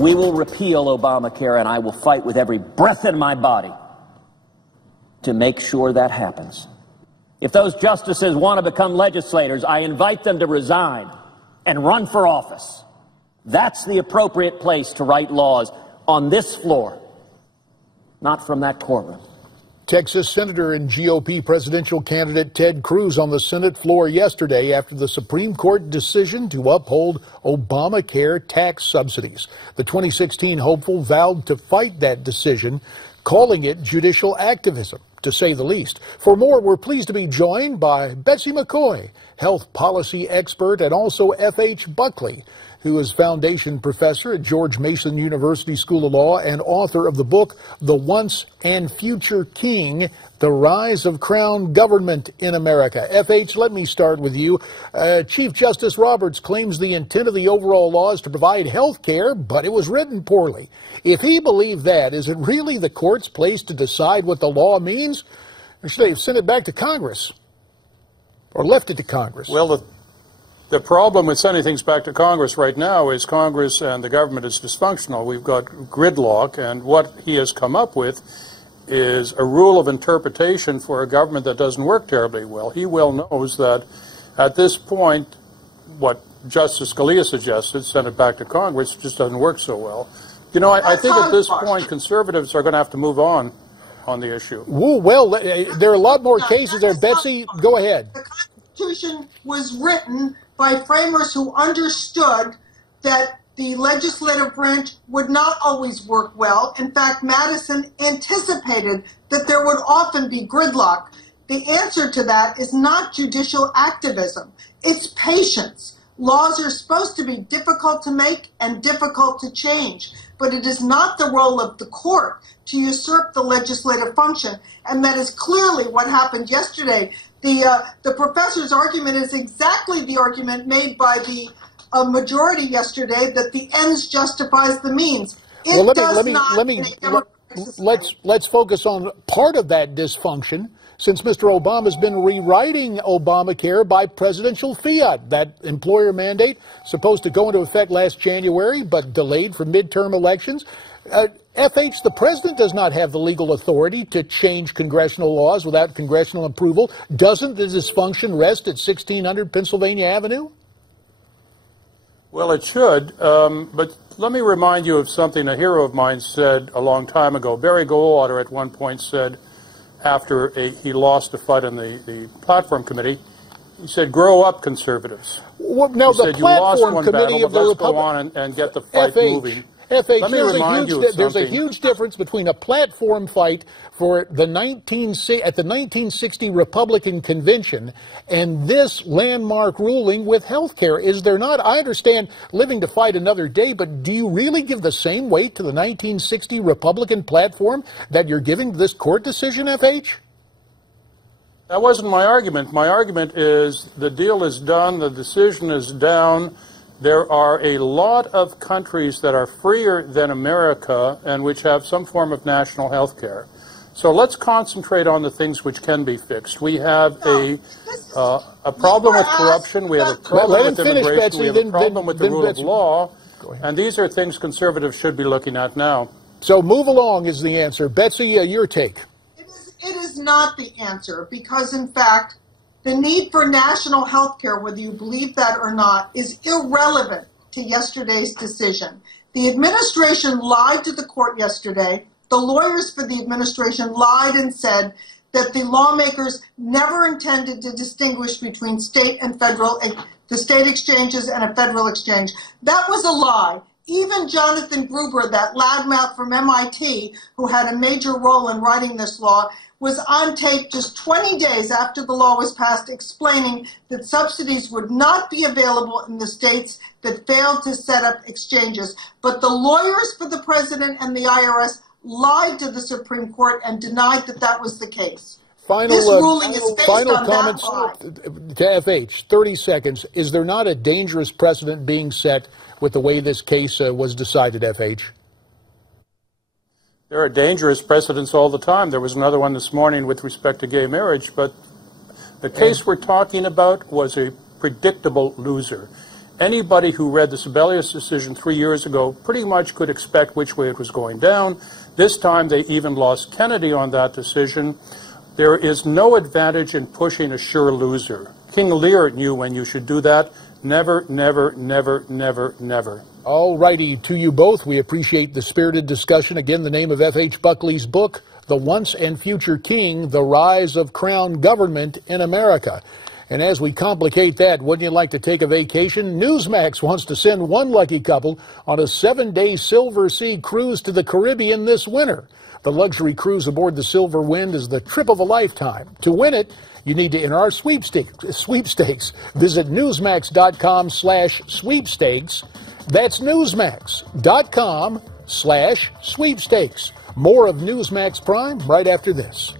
We will repeal Obamacare, and I will fight with every breath in my body to make sure that happens. If those justices want to become legislators, I invite them to resign and run for office. That's the appropriate place to write laws, on this floor, not from that courtroom. Texas Senator and GOP presidential candidate Ted Cruz on the Senate floor yesterday after the Supreme Court decision to uphold Obamacare tax subsidies. The 2016 hopeful vowed to fight that decision, calling it judicial activism, to say the least. For more, we're pleased to be joined by Betsy McCaughey, health policy expert, and also F.H. Buckley, who is foundation professor at George Mason University School of Law and author of the book, The Once and Future King, The Rise of Crown Government in America. F.H., let me start with you. Chief Justice Roberts claims the intent of the overall law is to provide health care, but it was written poorly. If he believed that, is it really the court's place to decide what the law means? Or should they have sent it back to Congress? Or left it to Congress? Well, the problem with sending things back to Congress right now is Congress and the government is dysfunctional. We've got gridlock, and what he has come up with is a rule of interpretation for a government that doesn't work terribly well. He well knows that at this point, what Justice Scalia suggested, send it back to Congress, just doesn't work so well. You know, I think at this point, conservatives are going to have to move on the issue. Well, there are a lot more cases there. Betsy, go ahead. The Constitution was written by framers who understood that the legislative branch would not always work well. In fact, Madison anticipated that there would often be gridlock. The answer to that is not judicial activism. It's patience. Laws are supposed to be difficult to make and difficult to change, but it is not the role of the court to usurp the legislative function, and that is clearly what happened yesterday. The professor's argument is exactly the argument made by the majority yesterday, that the ends justifies the means. Let's focus on part of that dysfunction, since Mr. Obama's been rewriting Obamacare by presidential fiat. That employer mandate supposed to go into effect last January, but delayed for midterm elections. FH, the president does not have the legal authority to change congressional laws without congressional approval. Doesn't the dysfunction rest at 1600 Pennsylvania Avenue? Well, it should, but let me remind you of something a hero of mine said a long time ago. Barry Goldwater at one point said, after he lost a fight in the platform committee, he said, "Grow up, conservatives." Well, now, the platform committee of the Republic. Let's go on and get the fight moving. FH, there's a huge difference between a platform fight for the 1960 Republican Convention and this landmark ruling with health care. Is there not? I understand living to fight another day, but do you really give the same weight to the 1960 Republican platform that you're giving to this court decision, FH? That wasn't my argument. My argument is the deal is done, the decision is down. There are a lot of countries that are freer than America and which have some form of national health care. So let's concentrate on the things which can be fixed. We have a problem with corruption. We have a problem with immigration. We have a problem with the rule of law. And these are things conservatives should be looking at now. So move along is the answer. Betsy, your take. It is not the answer, because, in fact, the need for national health care, whether you believe that or not, is irrelevant to yesterday's decision. The administration lied to the court yesterday. The lawyers for the administration lied and said that the lawmakers never intended to distinguish between state and federal, the state exchanges and a federal exchange. That was a lie. Even Jonathan Gruber, that loudmouth from MIT, who had a major role in writing this law, was on tape just 20 days after the law was passed explaining that subsidies would not be available in the states that failed to set up exchanges. But the lawyers for the president and the IRS lied to the Supreme Court and denied that that was the case. Final comments to FH, 30 seconds. Is there not a dangerous precedent being set with the way this case was decided, FH? There are dangerous precedents all the time. There was another one this morning with respect to gay marriage, but the case we're talking about was a predictable loser. Anybody who read the Sebelius decision 3 years ago pretty much could expect which way it was going down. This time they even lost Kennedy on that decision. There is no advantage in pushing a sure loser. King Lear knew when you should do that. Never, never, never, never, never. All righty, to you both. We appreciate the spirited discussion. Again, the name of F.H. Buckley's book, The Once and Future King, The Rise of Crown Government in America. And as we complicate that, wouldn't you like to take a vacation? Newsmax wants to send one lucky couple on a 7-day Silver Sea cruise to the Caribbean this winter. The luxury cruise aboard the Silver Wind is the trip of a lifetime. To win it, you need to enter our sweepstakes. Visit newsmax.com/sweepstakes. That's newsmax.com/sweepstakes. More of Newsmax Prime right after this.